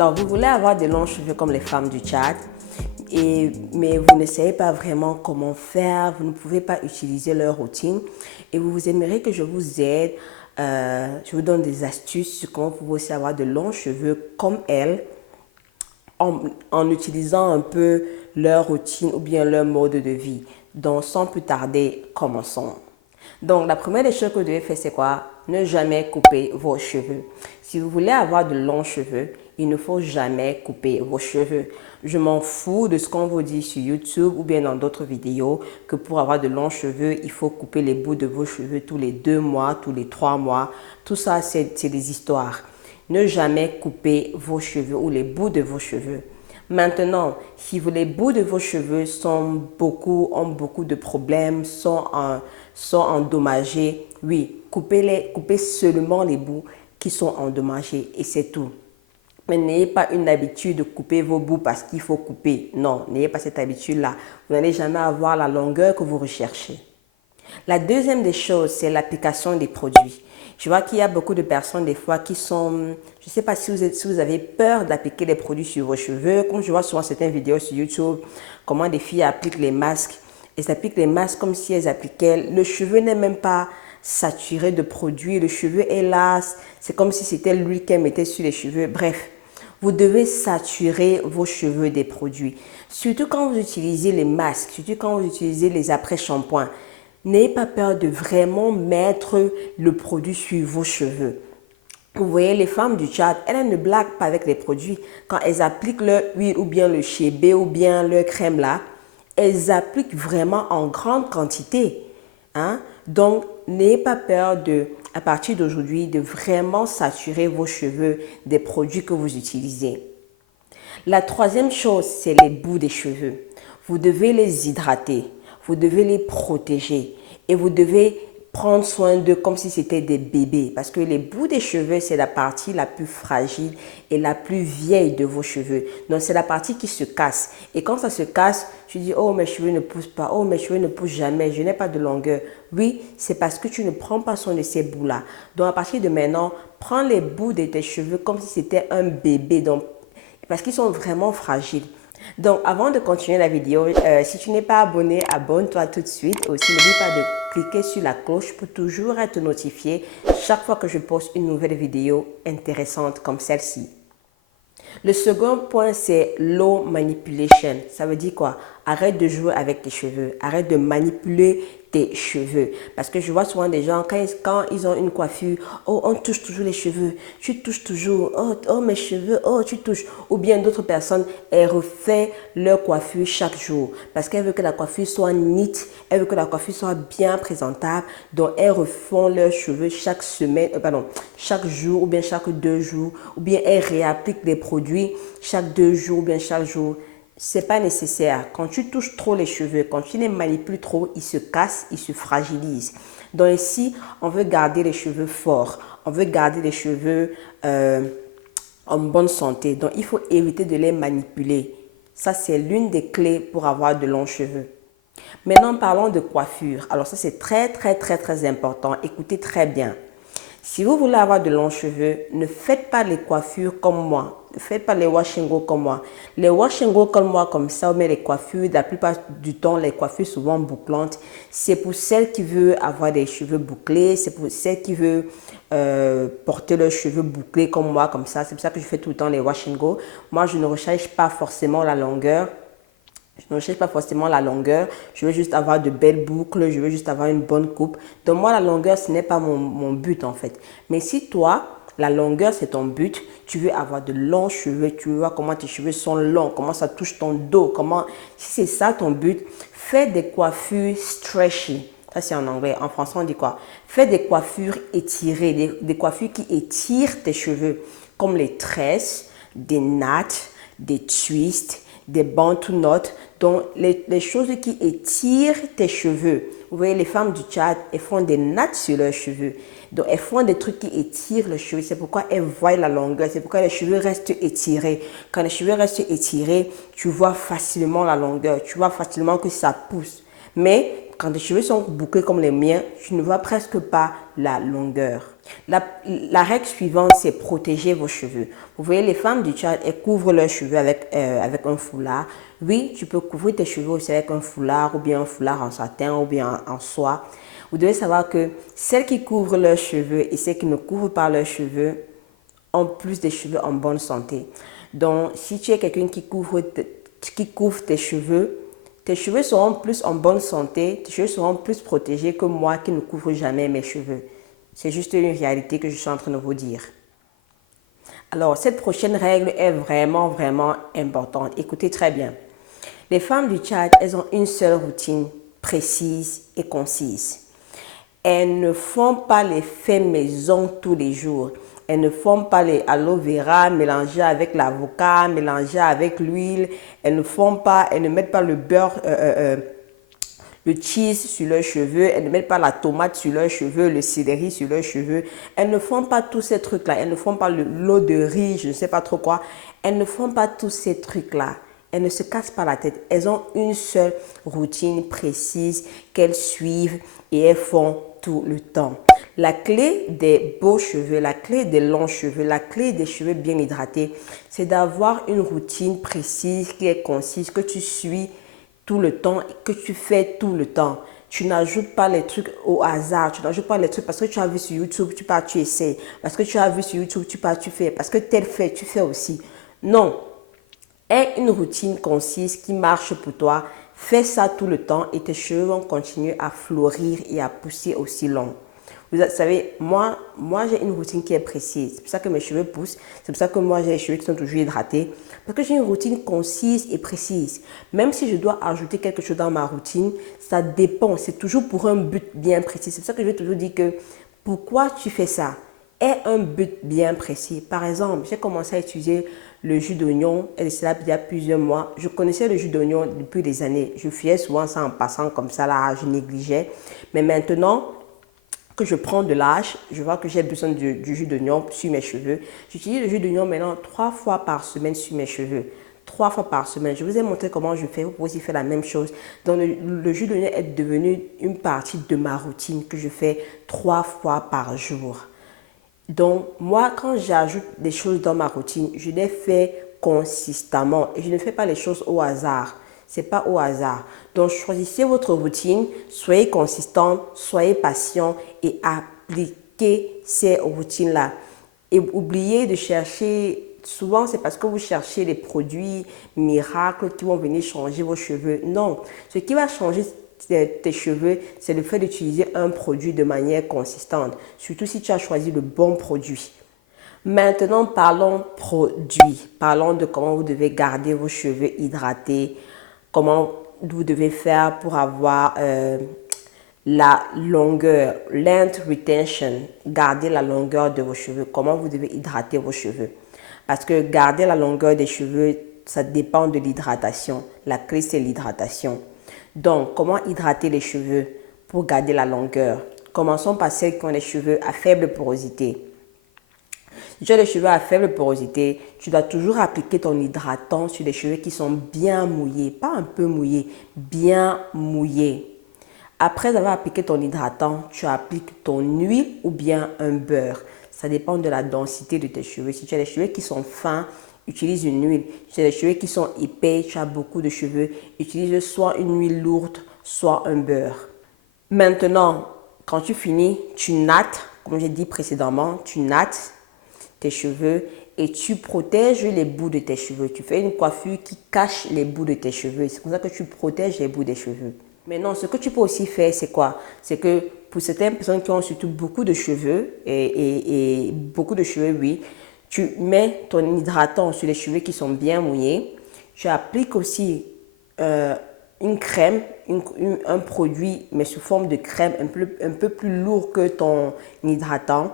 Alors, vous voulez avoir des longs cheveux comme les femmes du chat, mais vous ne savez pas vraiment comment faire, vous ne pouvez pas utiliser leur routine et vous aimeriez que je vous aide, je vous donne des astuces sur comment vous pouvez aussi avoir de longs cheveux comme elles en utilisant un peu leur routine ou bien leur mode de vie. Donc, sans plus tarder, commençons. Donc, la première des choses que vous devez faire, c'est quoi? Ne jamais couper vos cheveux. Si vous voulez avoir de longs cheveux, il ne faut jamais couper vos cheveux. Je m'en fous de ce qu'on vous dit sur YouTube ou bien dans d'autres vidéos que pour avoir de longs cheveux, il faut couper les bouts de vos cheveux tous les 2 mois, tous les 3 mois. Tout ça, c'est des histoires. Ne jamais couper vos cheveux ou les bouts de vos cheveux. Maintenant, si les bouts de vos cheveux ont beaucoup de problèmes, sont endommagés, oui, coupez seulement les bouts qui sont endommagés et c'est tout. Mais n'ayez pas une habitude de couper vos bouts parce qu'il faut couper. Non, n'ayez pas cette habitude-là. Vous n'allez jamais avoir la longueur que vous recherchez. La deuxième des choses, c'est l'application des produits. Je vois qu'il y a beaucoup de personnes des fois qui sont, je ne sais pas si vous avez peur d'appliquer les produits sur vos cheveux. Comme je vois souvent certaines vidéos sur YouTube, comment des filles appliquent les masques. Elles appliquent les masques comme si elles appliquaient. Le cheveu n'est même pas saturé de produits. Le cheveu est là. C'est comme si c'était l'huile qu'elles mettaient sur les cheveux. Bref, vous devez saturer vos cheveux des produits. Surtout quand vous utilisez les masques, surtout quand vous utilisez les après-shampoings. N'ayez pas peur de vraiment mettre le produit sur vos cheveux. Vous voyez, les femmes du chat, elles ne blaguent pas avec les produits. Quand elles appliquent leur huile ou bien le chébé ou bien leur crème là, elles appliquent vraiment en grande quantité. Hein? Donc, n'ayez pas peur à partir d'aujourd'hui, de vraiment saturer vos cheveux des produits que vous utilisez. La troisième chose, c'est les bouts des cheveux. Vous devez les hydrater. Vous devez les protéger et vous devez prendre soin d'eux comme si c'était des bébés parce que les bouts des cheveux, c'est la partie la plus fragile et la plus vieille de vos cheveux. Donc, c'est la partie qui se casse. Et quand ça se casse, tu dis, oh, mes cheveux ne poussent pas, oh, mes cheveux ne poussent jamais, je n'ai pas de longueur. Oui, c'est parce que tu ne prends pas soin de ces bouts-là. Donc, à partir de maintenant, prends les bouts de tes cheveux comme si c'était un bébé, donc, parce qu'ils sont vraiment fragiles. Donc, avant de continuer la vidéo, si tu n'es pas abonné, abonne-toi tout de suite. Aussi, n'oublie pas de cliquer sur la cloche pour toujours être notifié chaque fois que je poste une nouvelle vidéo intéressante comme celle-ci. Le second point, c'est low manipulation. Ça veut dire quoi? Arrête de jouer avec tes cheveux. Arrête de manipuler tes cheveux. Parce que je vois souvent des gens, quand ils ont une coiffure, oh, on touche toujours les cheveux. Tu touches toujours. Oh, oh, mes cheveux, oh, tu touches. Ou bien d'autres personnes, elles refont leur coiffure chaque jour. Parce qu'elles veulent que la coiffure soit neat. Elles veulent que la coiffure soit bien présentable. Donc, elles refont leurs cheveux chaque semaine, chaque jour ou bien chaque 2 jours. Ou bien elles réappliquent les produits chaque 2 jours ou bien chaque jour. C'est pas nécessaire. Quand tu touches trop les cheveux, quand tu les manipules trop, ils se cassent, ils se fragilisent. Donc ici, on veut garder les cheveux forts. On veut garder les cheveux en bonne santé. Donc il faut éviter de les manipuler. Ça, c'est l'une des clés pour avoir de longs cheveux. Maintenant, parlons de coiffure. Alors ça, c'est très important. Écoutez très bien. Si vous voulez avoir de longs cheveux, ne faites pas les coiffures comme moi. Ne faites pas les wash and go comme moi. Les wash and go comme moi, comme ça, mais les coiffures, la plupart du temps, les coiffures souvent bouclantes, c'est pour celles qui veulent avoir des cheveux bouclés, c'est pour celles qui veulent porter leurs cheveux bouclés comme moi, comme ça. C'est pour ça que je fais tout le temps les wash and go. Moi, je ne recherche pas forcément la longueur. Je ne recherche pas forcément la longueur, je veux juste avoir de belles boucles, je veux juste avoir une bonne coupe. Donc moi, la longueur, ce n'est pas mon but en fait. Mais si toi, la longueur, c'est ton but, tu veux avoir de longs cheveux, tu veux voir comment tes cheveux sont longs, comment ça touche ton dos, si c'est ça ton but, fais des coiffures stretchy. Ça, c'est en anglais. En français, on dit quoi? Fais des coiffures étirées, des coiffures qui étirent tes cheveux, comme les tresses, des nattes, des twists, des bantu knots, donc les choses qui étirent tes cheveux. Vous voyez, les femmes du Tchad, elles font des nattes sur leurs cheveux. Donc, elles font des trucs qui étirent les cheveux. C'est pourquoi elles voient la longueur. C'est pourquoi les cheveux restent étirés. Quand les cheveux restent étirés, tu vois facilement la longueur. Tu vois facilement que ça pousse. Mais quand tes cheveux sont bouclés comme les miens, tu ne vois presque pas la longueur. La règle suivante, c'est protéger vos cheveux. Vous voyez, les femmes du Tchad, elles couvrent leurs cheveux avec un foulard. Oui, tu peux couvrir tes cheveux aussi avec un foulard ou bien un foulard en satin ou bien en soie. Vous devez savoir que celles qui couvrent leurs cheveux et celles qui ne couvrent pas leurs cheveux ont plus des cheveux en bonne santé. Donc, si tu es quelqu'un qui couvre tes cheveux seront plus en bonne santé, tes cheveux seront plus protégés que moi qui ne couvre jamais mes cheveux. C'est juste une réalité que je suis en train de vous dire. Alors, cette prochaine règle est vraiment, vraiment importante. Écoutez très bien. Les femmes du Tchad, elles ont une seule routine précise et concise. Elles ne font pas les faits maison tous les jours. Elles ne font pas les aloe vera mélangés avec l'avocat, mélangés avec l'huile. Elles ne mettent pas le beurre, le cheese sur leurs cheveux. Elles ne mettent pas la tomate sur leurs cheveux, le céleri sur leurs cheveux. Elles ne font pas tous ces trucs-là. Elles ne font pas l'eau de riz, je ne sais pas trop quoi. Elles ne font pas tous ces trucs-là. Elles ne se cassent pas la tête. Elles ont une seule routine précise qu'elles suivent et elles font tout le temps. La clé des beaux cheveux, la clé des longs cheveux, la clé des cheveux bien hydratés, c'est d'avoir une routine précise qui est concise, que tu suis tout le temps, que tu fais tout le temps. Tu n'ajoutes pas les trucs au hasard, tu n'ajoutes pas les trucs parce que tu as vu sur YouTube, tu pars, tu essaies. Parce que tu as vu sur YouTube, tu pars, tu fais. Parce que tel fait, tu fais aussi. Non. Aie une routine concise qui marche pour toi. Fais ça tout le temps et tes cheveux vont continuer à fleurir et à pousser aussi long. Vous savez, moi j'ai une routine qui est précise. C'est pour ça que mes cheveux poussent. C'est pour ça que moi, j'ai les cheveux qui sont toujours hydratés. Parce que j'ai une routine concise et précise. Même si je dois ajouter quelque chose dans ma routine, ça dépend. C'est toujours pour un but bien précis. C'est pour ça que je vais toujours dire que pourquoi tu fais ça? Aie un but bien précis. Par exemple, j'ai commencé à utiliser le jus d'oignon, et c'est là il y a plusieurs mois. Je connaissais le jus d'oignon depuis des années. Je fuyais souvent ça en passant comme ça, là, je négligeais. Mais maintenant que je prends de l'âge, je vois que j'ai besoin du jus d'oignon sur mes cheveux. J'utilise le jus d'oignon maintenant 3 fois par semaine sur mes cheveux. 3 fois par semaine. Je vous ai montré comment je fais. Vous pouvez aussi faire la même chose. Donc, le jus d'oignon est devenu une partie de ma routine que je fais 3 fois par jour. Donc, moi, quand j'ajoute des choses dans ma routine, je les fais consistamment et je ne fais pas les choses au hasard. C'est pas au hasard. Donc, choisissez votre routine, soyez consistant, soyez patient et appliquez ces routines-là. Et oubliez de chercher, souvent c'est parce que vous cherchez les produits miracles qui vont venir changer vos cheveux. Non, ce qui va changer tes cheveux, c'est le fait d'utiliser un produit de manière consistante, surtout si tu as choisi le bon produit. Maintenant, parlons produits. Parlons de comment vous devez garder vos cheveux hydratés, comment vous devez faire pour avoir la longueur, length retention, garder la longueur de vos cheveux, comment vous devez hydrater vos cheveux. Parce que garder la longueur des cheveux, ça dépend de l'hydratation. La clé, c'est l'hydratation. Donc, comment hydrater les cheveux pour garder la longueur? Commençons par celles qui ont les cheveux à faible porosité. Si tu as les cheveux à faible porosité, tu dois toujours appliquer ton hydratant sur les cheveux qui sont bien mouillés. Pas un peu mouillés, bien mouillés. Après avoir appliqué ton hydratant, tu appliques ton huile ou bien un beurre. Ça dépend de la densité de tes cheveux. Si tu as les cheveux qui sont fins, utilise une huile. Si tu as les cheveux qui sont épais, tu as beaucoup de cheveux, utilise soit une huile lourde, soit un beurre. Maintenant, quand tu finis, tu nattes, comme j'ai dit précédemment, tu nattes tes cheveux et tu protèges les bouts de tes cheveux. Tu fais une coiffure qui cache les bouts de tes cheveux. C'est comme ça que tu protèges les bouts des cheveux. Maintenant, ce que tu peux aussi faire, c'est quoi? C'est que pour certaines personnes qui ont surtout beaucoup de cheveux, et beaucoup de cheveux, oui, tu mets ton hydratant sur les cheveux qui sont bien mouillés. Tu appliques aussi une crème, un produit, mais sous forme de crème un peu plus lourd que ton hydratant.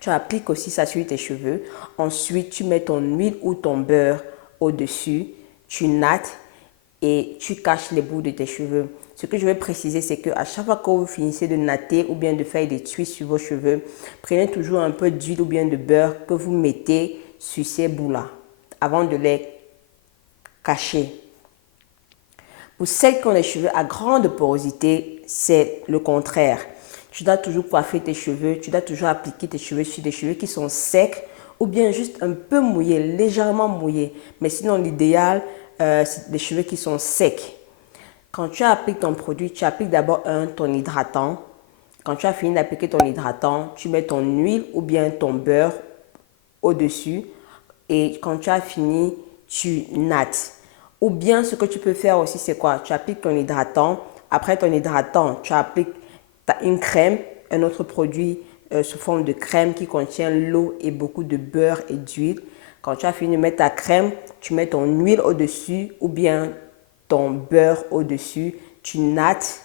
Tu appliques aussi ça sur tes cheveux. Ensuite, tu mets ton huile ou ton beurre au-dessus. Tu nattes et tu caches les bouts de tes cheveux. Ce que je vais préciser, c'est qu'à chaque fois que vous finissez de natter ou bien de faire des twists sur vos cheveux, prenez toujours un peu d'huile ou bien de beurre que vous mettez sur ces bouts-là avant de les cacher. Pour celles qui ont les cheveux à grande porosité, c'est le contraire. tu dois toujours coiffer tes cheveux, tu dois toujours appliquer tes cheveux sur des cheveux qui sont secs ou bien juste un peu mouillés, légèrement mouillés. Mais sinon, l'idéal, c'est des cheveux qui sont secs. Quand tu appliques ton produit, tu appliques d'abord ton hydratant. Quand tu as fini d'appliquer ton hydratant, tu mets ton huile ou bien ton beurre au-dessus. Et quand tu as fini, tu nattes. Ou bien ce que tu peux faire aussi, c'est quoi? Tu appliques ton hydratant. Après ton hydratant, tu appliques une crème, un autre produit sous forme de crème qui contient l'eau et beaucoup de beurre et d'huile. Quand tu as fini de mettre ta crème, tu mets ton huile au-dessus ou bien ton beurre au-dessus. Tu nattes.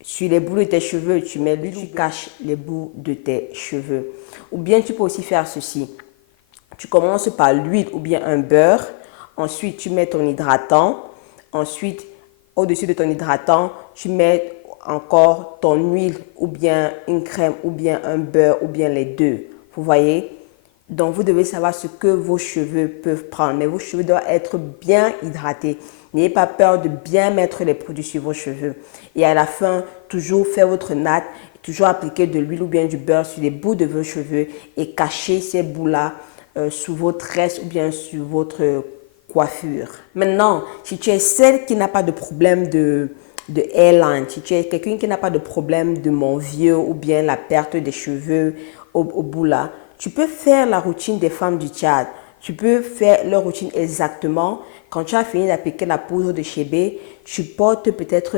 Sur les bouts de tes cheveux, tu mets l'huile, tu caches les bouts de tes cheveux. Ou bien tu peux aussi faire ceci. Tu commences par l'huile ou bien un beurre. Ensuite, tu mets ton hydratant. Ensuite, au-dessus de ton hydratant, tu mets encore ton huile ou bien une crème ou bien un beurre ou bien les deux. Vous voyez? Donc, vous devez savoir ce que vos cheveux peuvent prendre. Mais vos cheveux doivent être bien hydratés. N'ayez pas peur de bien mettre les produits sur vos cheveux. Et à la fin, toujours faire votre natte. Toujours appliquer de l'huile ou bien du beurre sur les bouts de vos cheveux et cacher ces bouts-là sous vos tresses ou bien sur votre coiffure. Maintenant, si tu es celle qui n'a pas de problème de hairline, si tu es quelqu'un qui n'a pas de problème de mon vieux ou bien la perte des cheveux au bout là, tu peux faire la routine des femmes du Tchad. Tu peux faire leur routine exactement. Quand tu as fini d'appliquer la poudre de chébé, tu portes peut-être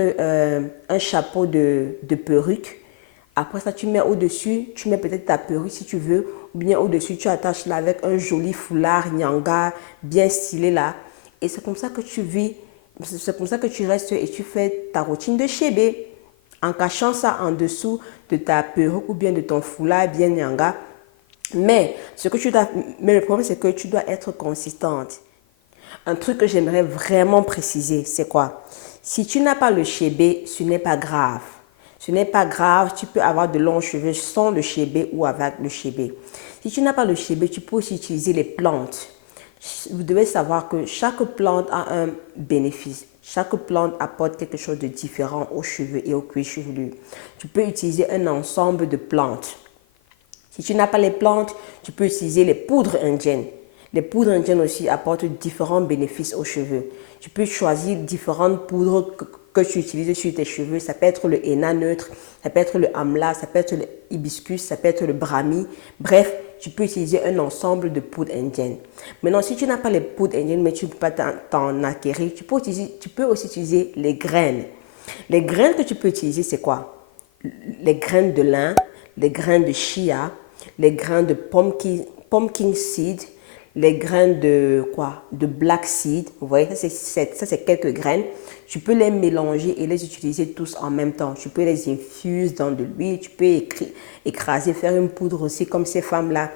un chapeau de perruque. Après ça, tu mets au-dessus, tu mets peut-être ta perruque si tu veux, ou bien au-dessus, tu attaches là avec un joli foulard nyanga bien stylé là. Et c'est comme ça que tu vis, c'est comme ça que tu restes et tu fais ta routine de chébé en cachant ça en dessous de ta perruque ou bien de ton foulard bien nyanga. Mais le problème, c'est que tu dois être consistante. Un truc que j'aimerais vraiment préciser, c'est quoi? Si tu n'as pas le chébé, ce n'est pas grave. Ce n'est pas grave, tu peux avoir de longs cheveux sans le chébé ou avec le chébé. Si tu n'as pas le chébé, tu peux aussi utiliser les plantes. Vous devez savoir que chaque plante a un bénéfice. Chaque plante apporte quelque chose de différent aux cheveux et aux cuirs chevelus. Tu peux utiliser un ensemble de plantes. Si tu n'as pas les plantes, tu peux utiliser les poudres indiennes. Les poudres indiennes aussi apportent différents bénéfices aux cheveux. Tu peux choisir différentes poudres que tu utilises sur tes cheveux. Ça peut être le henna neutre, ça peut être le amla, ça peut être le hibiscus, ça peut être le brahmi. Bref, tu peux utiliser un ensemble de poudres indiennes. Maintenant, si tu n'as pas les poudres indiennes, mais tu ne peux pas t'en acquérir, tu peux aussi utiliser les graines. Les graines que tu peux utiliser, c'est quoi? Les graines de lin, les graines de chia, les grains de pumpkin seed, les graines de quoi? De black seed. Vous voyez, ça c'est quelques graines. Tu peux les mélanger et les utiliser tous en même temps. Tu peux les infuser dans de l'huile, tu peux écraser, faire une poudre aussi comme ces femmes-là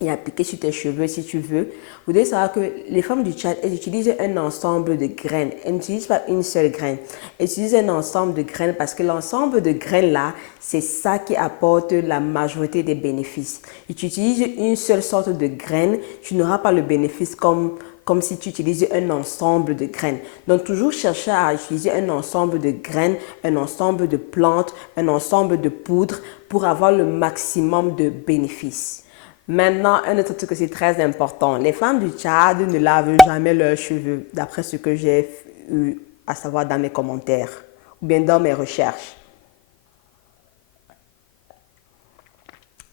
et appliquer sur tes cheveux si tu veux. Vous devez savoir que les femmes du Tchad, elles utilisent un ensemble de graines. Elles n'utilisent pas une seule graine. Elles utilisent un ensemble de graines parce que l'ensemble de graines-là, c'est ça qui apporte la majorité des bénéfices. Si tu utilises une seule sorte de graine, tu n'auras pas le bénéfice comme si tu utilises un ensemble de graines. Donc, toujours chercher à utiliser un ensemble de graines, un ensemble de plantes, un ensemble de poudres pour avoir le maximum de bénéfices. Maintenant, un autre truc aussi très important. Les femmes du Tchad ne lavent jamais leurs cheveux, d'après ce que j'ai eu à savoir dans mes commentaires ou bien dans mes recherches.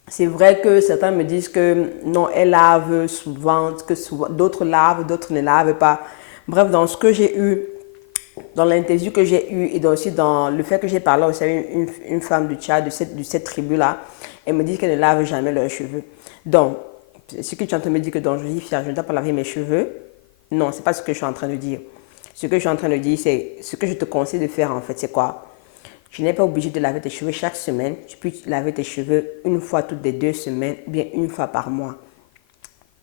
C'est vrai que certains me disent que non, elles lavent souvent, d'autres lavent, d'autres ne lavent pas. Bref, dans ce que j'ai eu, dans l'interview que j'ai eue et aussi dans le fait que j'ai parlé aussi avec une femme du Tchad, de cette tribu-là, elle me dit qu'elle ne lave jamais leurs cheveux. Donc, ce que tu es en train de me dire que dans je dis, je ne dois pas laver mes cheveux, non, ce n'est pas ce que je suis en train de dire. Ce que je suis en train de dire, c'est ce que je te conseille de faire en fait, c'est quoi? Tu n'es pas obligé de laver tes cheveux chaque semaine. Tu peux laver tes cheveux une fois toutes les 2 semaines ou bien une fois par mois.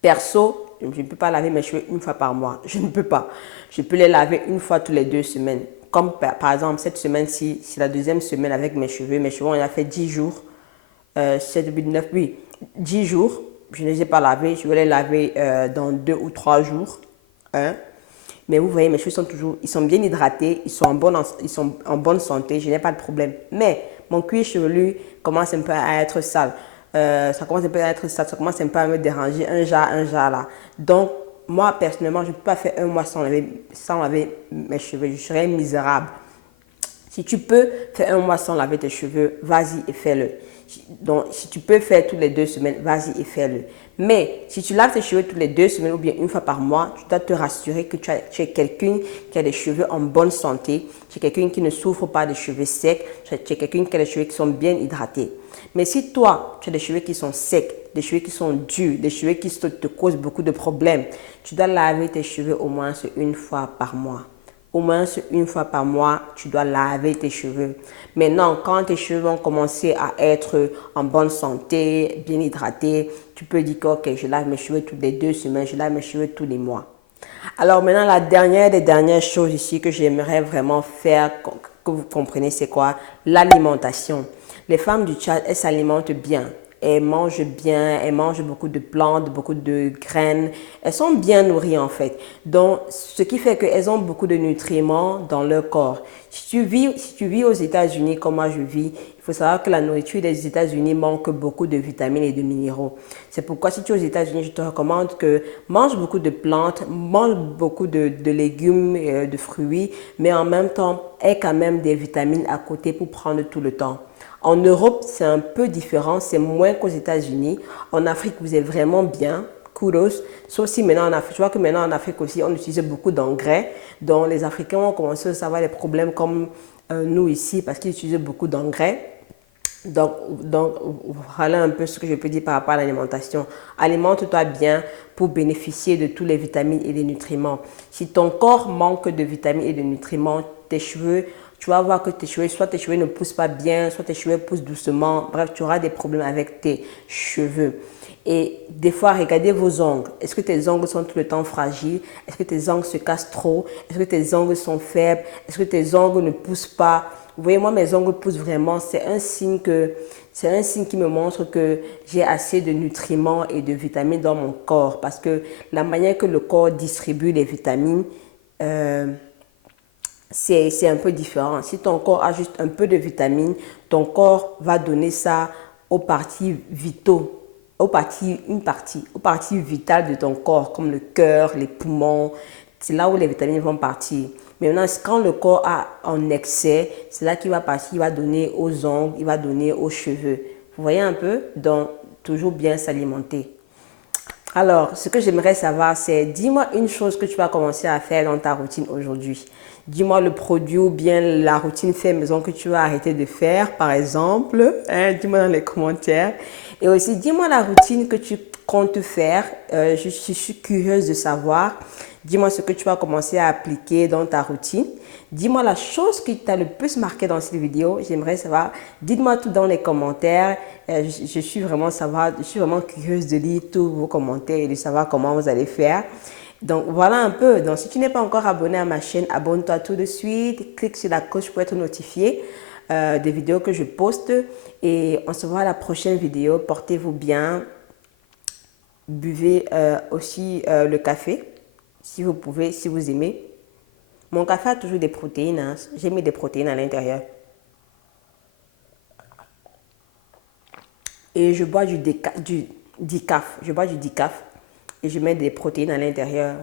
Perso, je ne peux pas laver mes cheveux une fois par mois. Je ne peux pas. Je peux les laver une fois toutes les 2 semaines. Comme par exemple, cette semaine-ci, c'est la deuxième semaine avec mes cheveux. Mes cheveux, on a fait 10 jours. 7, 8, 9, oui. 10 jours. Je ne les ai pas lavés. Je vais les laver dans 2 ou 3 jours. Hein? Mais vous voyez, mes cheveux sont bien hydratés. Ils sont en bonne santé. Je n'ai pas de problème. Mais mon cuir chevelu commence un peu à être sale. Ça commence un peu à être sale, ça commence un peu à me déranger, un jar là. Donc, moi, personnellement, je ne peux pas faire un mois sans laver mes cheveux. Je serais misérable. Si tu peux faire un mois sans laver tes cheveux, vas-y et fais-le. Donc, si tu peux faire toutes les 2 semaines, vas-y et fais-le. Mais si tu laves tes cheveux toutes les 2 semaines ou bien une fois par mois, tu dois te rassurer que tu es quelqu'un qui a des cheveux en bonne santé, tu es quelqu'un qui ne souffre pas de cheveux secs, tu es quelqu'un qui a des cheveux qui sont bien hydratés. Mais si toi, tu as des cheveux qui sont secs, des cheveux qui sont durs, des cheveux qui te causent beaucoup de problèmes, tu dois laver tes cheveux au moins une fois par mois. Au moins une fois par mois, tu dois laver tes cheveux. Maintenant, quand tes cheveux vont commencer à être en bonne santé, bien hydratés, tu peux dire que ok, je lave mes cheveux toutes les 2 semaines, je lave mes cheveux tous les mois. Alors maintenant, la dernière des dernières choses ici que j'aimerais vraiment faire, que vous compreniez, c'est quoi? L'alimentation. Les femmes du Tchad, elles s'alimentent bien. Elles mangent bien, elles mangent beaucoup de plantes, beaucoup de graines. Elles sont bien nourries en fait. Donc, ce qui fait qu'elles ont beaucoup de nutriments dans leur corps. Si tu vis aux États-Unis comme moi je vis, il faut savoir que la nourriture des États-Unis manque beaucoup de vitamines et de minéraux. C'est pourquoi si tu es aux États-Unis, je te recommande que mange beaucoup de plantes, mange beaucoup de légumes, de fruits, mais en même temps, aie quand même des vitamines à côté pour prendre tout le temps. En Europe, c'est un peu différent, c'est moins qu'aux États-Unis. En Afrique, vous êtes vraiment bien, kudos. Sauf si maintenant en Afrique, je vois que maintenant en Afrique aussi, on utilise beaucoup d'engrais. Donc les Africains ont commencé à avoir des problèmes comme nous ici parce qu'ils utilisent beaucoup d'engrais. Donc, voilà un peu ce que je peux dire par rapport à l'alimentation. Alimente-toi bien pour bénéficier de tous les vitamines et des nutriments. Si ton corps manque de vitamines et de nutriments, tes cheveux, tu vas voir que soit tes cheveux ne poussent pas bien, soit tes cheveux poussent doucement. Bref, tu auras des problèmes avec tes cheveux. Et des fois, regardez vos ongles. Est-ce que tes ongles sont tout le temps fragiles? Est-ce que tes ongles se cassent trop? Est-ce que tes ongles sont faibles? Est-ce que tes ongles ne poussent pas? Vous voyez, moi, mes ongles poussent vraiment. C'est un signe qui me montre que j'ai assez de nutriments et de vitamines dans mon corps. Parce que la manière que le corps distribue les vitamines, c'est un peu différent. Si ton corps a juste un peu de vitamines, ton corps va donner ça aux parties vitaux, aux parties vitales de ton corps, comme le cœur, les poumons. C'est là où les vitamines vont partir. Mais maintenant, quand le corps a en excès, c'est là qu'il va partir, il va donner aux ongles, il va donner aux cheveux. Vous voyez un peu? Donc, toujours bien s'alimenter. Alors, ce que j'aimerais savoir, c'est dis-moi une chose que tu vas commencer à faire dans ta routine aujourd'hui. Dis-moi le produit ou bien la routine fait maison que tu vas arrêter de faire, par exemple. Dis-moi dans les commentaires. Et aussi, dis-moi la routine que tu comptes faire. Je suis curieuse de savoir. Dis-moi ce que tu vas commencer à appliquer dans ta routine. Dis-moi la chose qui t'a le plus marqué dans cette vidéo. J'aimerais savoir. Dites-moi tout dans les commentaires. Je suis vraiment curieuse de lire tous vos commentaires et de savoir comment vous allez faire. Donc voilà un peu. Donc si tu n'es pas encore abonné à ma chaîne, abonne-toi tout de suite. Clique sur la cloche pour être notifié des vidéos que je poste. Et on se voit à la prochaine vidéo. Portez-vous bien. Buvez aussi le café si vous pouvez, si vous aimez. Mon café a toujours des protéines. Hein. J'ai mis des protéines à l'intérieur. Et je bois du decaf. Je bois du decaf et je mets des protéines à l'intérieur.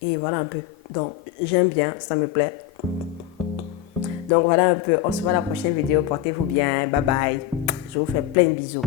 Et voilà un peu. Donc, j'aime bien, ça me plaît. Donc, voilà un peu. On se voit à la prochaine vidéo. Portez-vous bien. Bye bye. Je vous fais plein de bisous.